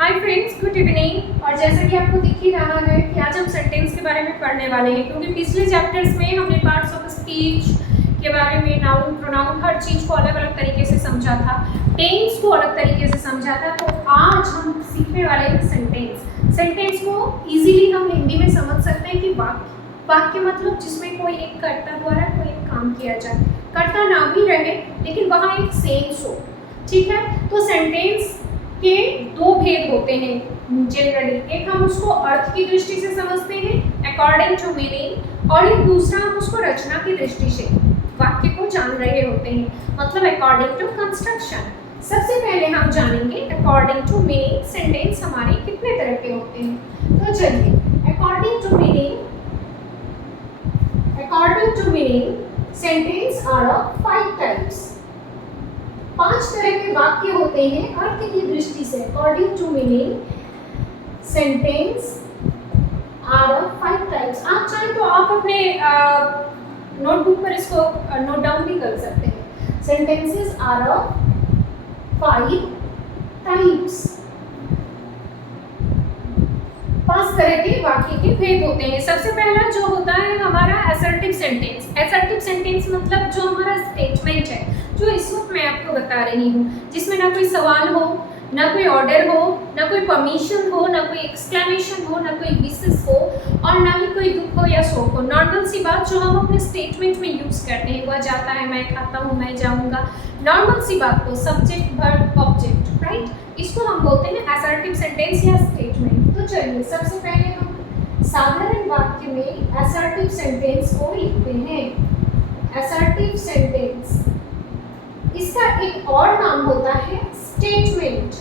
Hi friends, good evening. और जैसा कि आपको दिख ही रहा है कि आज हम सेंटेंस के बारे में पढ़ने वाले हैं, क्योंकि पिछले चैप्टर्स में हमने पार्ट्स ऑफ स्पीच के बारे में नाउन प्रोनाउन हर चीज़ को अलग अलग तरीके से समझा था, टेंस को अलग तरीके से समझा था। तो आज हम सीखने वाले हैं सेंटेंस। सेंटेंस को इजीली हम हिंदी में समझ सकते हैं कि वाक्य मतलब जिसमें कोई एक कर्ता द्वारा कोई एक काम किया जाए, कर्ता ना भी रहे लेकिन वहाँ एक सेंस हो। ठीक है, तो सेंटेंस के दो भेद होते हैं जनरली। एक हम उसको अर्थ की दृष्टि से समझते हैं अकॉर्डिंग टू मीनिंग, और एक दूसरा हम उसको रचना की दृष्टि से वाक्य को जान रहे होते हैं, मतलब अकॉर्डिंग टू कंस्ट्रक्शन। सबसे पहले हम जानेंगे अकॉर्डिंग टू मीनिंग सेंटेंस हमारे कितने तरह के होते हैं। तो चलिए, according to meaning sentence are of 5 types. 5 तरह के वाक्य होते हैं अर्थ की दृष्टि से। According to meaning sentence are of 5 types. आप चाहें तो आप अपने नोटबुक पर इसको नोट डाउन भी कर सकते हैं। Sentences are of 5 types. 5 तरह के वाक्य के भेद होते हैं। सबसे पहला जो होता है हमारा असर्टिव सेंटेंस। असर्टिव सेंटेंस मतलब जो हमारा स्टेटमेंट है, जो इस वक्त मैं आपको बता रही हूँ, जिसमें ना कोई सवाल हो, ना कोई ऑर्डर हो, ना कोई परमिशन हो, ना कोई एक्सक्लेमेशन हो, ना कोई विशेष हो, और ना ही कोई दुख हो या शोक हो। नॉर्मल सी बात जो हम अपने स्टेटमेंट में यूज़ करते हैं, वह जाता है, मैं खाता हूँ, मैं जाऊँगा, नॉर्मल सी बात को, सब्जेक्ट वर्ब ऑब्जेक्ट, राइट, इसको हम बोलते हैं असर्टिव सेंटेंस या स्टेटमेंट। तो चलिए, सबसे पहले हम साधारण वाक्य में असर्टिव सेंटेंस को लिखते हैं। असर्टिव सेंटेंस, इसका एक और नाम होता है स्टेटमेंट।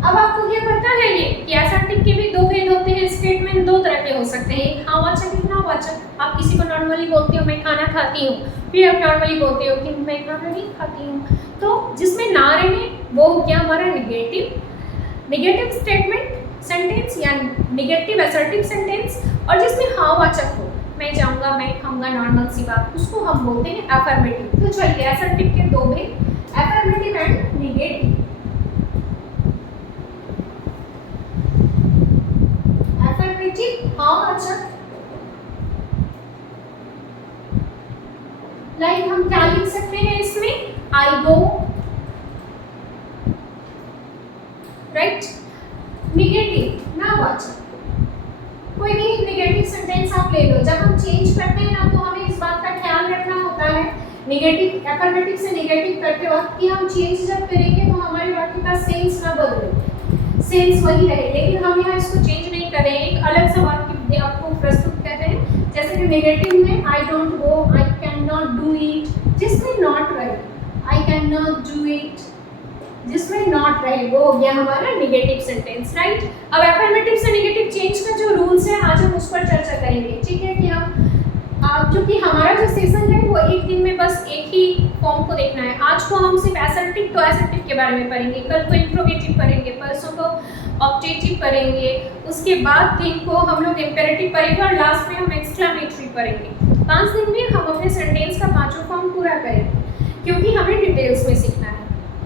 अब आपको क्या पता है ये कि असर्टिव के भी दो भेद होते हैं। स्टेटमेंट 2 तरह के हो सकते हैं, एक हाँ-वाचक, एक ना-वाचक। आप किसी को नॉर्मली बोलते हो मैं खाना खाती हूँ, फिर आप नॉर्मली बोलते हो कि मैं खाना नहीं खाती हूँ। तो जिसमें ना रहे वो हो गया हमारा निगेटिव स्टेटमेंट सेंटेंस या निगेटिव असर्टिव सेंटेंस, और जिसमें हाँ-वाचक हो, मैं जाऊंगा, मैं खाऊंगा, नॉर्मल सी बात, उसको हम बोलते हैं अफर्मेटिव। तो चलिए, असर्टिव के दो भेद, अफर्मेटिव एंड निगेटिव। अफर्मेटिव हाँ-वाचक, लाइक हम क्या लिख सकते हैं इसमें, आई गो, राइट। निगेटिव ना-वाचक, कोई भी निगेटिव सेंटेंस आप ले लो, जब हम चेंज करते हैं ना तो हमें इस बात का ख्याल रखना होता है निगेटिव अफर्मेटिव से निगेटिव करते वक्त कि हम चेंज जब करेंगे तो हमारे वाक्य का सेंस ना बदले, सेंस वही रहे। लेकिन हम यहाँ इसको चेंज नहीं कर रहे हैं, एक अलग सा वाक्य आपको प्रस्तुत कर रहे हैं। जैसे कि नेगेटिव में I don't go, I can not do it, जिसमें नॉट रहे, I can not do it, जिसमें नॉट रहे, वो हो गया हमारा निगेटिव सेंटेंस, राइट। अब अफर्मेटिव से निगेटिव चेंज का जो रूल्स है आज हम उस पर चर्चा करेंगे। ठीक है, कि हम क्योंकि हमारा जो सेशन है वो एक दिन में बस एक ही फॉर्म को देखना है। आज को हम सिर्फ असर्टिव तो असर्टिव के बारे में पढ़ेंगे, कल को इंट्रोगेटिव पढ़ेंगे, परसों को ऑब्जेक्टिव पढ़ेंगे, उसके बाद दिन को हम लोग इंपेरेटिव पढ़ेंगे, और लास्ट में हम एक्सक्लेमेटरी पढ़ेंगे। 5 दिन में हम अपने सेंटेंस का 5 फॉर्म पूरा करेंगे, क्योंकि हमें डिटेल्स में सीखना है।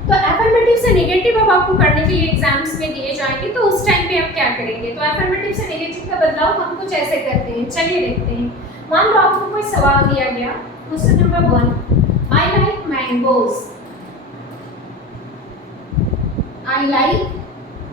तो अफर्मेटिव से नेगेटिव अब आपको करने के लिए एग्जाम्स में दिए जाएंगे, तो उस टाइम पे आप क्या करेंगे। तो अफर्मेटिव से नेगेटिव का बदलाव हम कुछ ऐसे करते हैं, चलिए देखते हैं। मान लो आपको कोई सवाल दिया गया, question number 1, I like mangoes. I like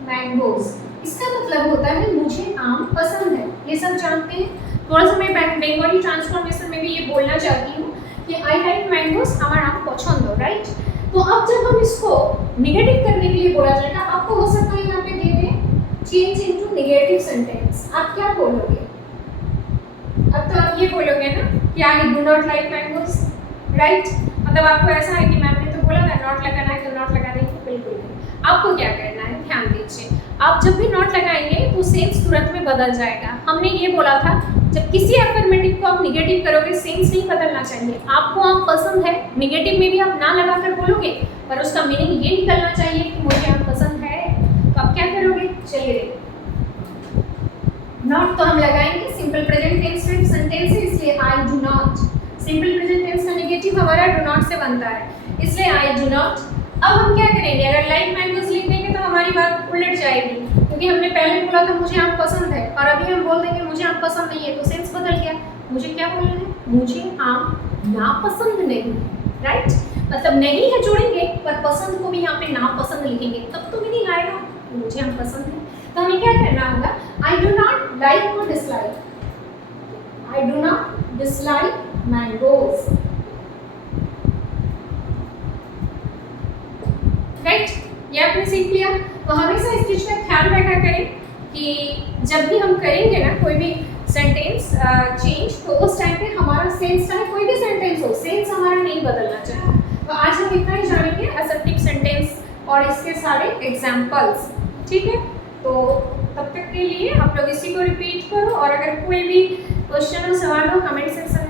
mangoes, इसका मतलब होता है मुझे आम पसंद है। ये सब जानते हैं। थोड़ा सा मैं बंगाली ट्रांसफॉर्मेशन में भी ये बोलना चाहती हूँ कि आई लाइक मैंगोज, हमारा आम पसंद हो, राइट। तो अब जब हम इसको निगेटिव करने के लिए बोला जाएगा, आपको हो सकता है यहाँ पे दे दें चेंज इनटू निगेटिव सेंटेंस। आप क्या बोलोगे? अब तो आप ये बोलोगे ना कि आई do not like mangoes, right. मतलब आपको ऐसा है कि मैम ने तो बोला था नॉट लगाना है, तो नॉट लगा देंगे, बिल्कुल नहीं। आपको क्या करना है, ध्यान दीजिए। आप जब भी नॉट लगाएंगे तो सेंस तुरंत में बदल जाएगा। हमने ये बोला था जब किसी अफर्मेटिव को आप निगेटिव करोगे सेंस नहीं बदलना चाहिए। आपको आम पसंद है, निगेटिव में भी आप ना लगाकर बोलोगे, पर उसका मीनिंग ये निकलना चाहिए कि मुझे आम पसंद है। तो आप क्या करोगे, चलिए देखिए। नॉट तो हम लगाएंगे, सिंपल प्रेजेंट टेंस में सेंटेंस है, इसलिए I do not. Simple present tense का नेगेटिव हमारा डू नॉट से बनता है, इसलिए आई डू नॉट। अब हम क्या करेंगे, अगर लाइक मैंगोज लिख देंगे तो हमारी बात उलट जाएगी, क्योंकि हमने पहले बोला था मुझे आम पसंद है और अभी हम बोल देंगे मुझे आम पसंद नहीं है, तो सेंस बदल गया। मुझे क्या बोलना है, मुझे आम नापसंद नहीं, राइट। मतलब नहीं है जोड़ेंगे पर पसंद को भी यहाँ पे नापसंद लिखेंगे, तब तो मीनिंग आएगा मुझे आम पसंद है। तो हमें क्या करना होगा, आई डू नॉट लाइक और dislike, I do not dislike mangoes, right. ये आपने सीख लिया। तो हमेशा इस चीज का ख्याल रखा करें कि जब भी हम करेंगे ना कोई भी सेंटेंस चेंज, तो उस टाइम पे हमारा सेंस, चाहे कोई भी सेंटेंस हो, सेंस हमारा नहीं बदलना चाहिए। तो आज हम इतना ही जानेंगे असर्टिव सेंटेंस और इसके सारे एग्जाम्पल्स, ठीक है। तो तब तक के लिए आप लोग इसी को रिपीट करो, और अगर कोई भी क्वेश्चन हो, सवाल हो, कमेंट सेक्शन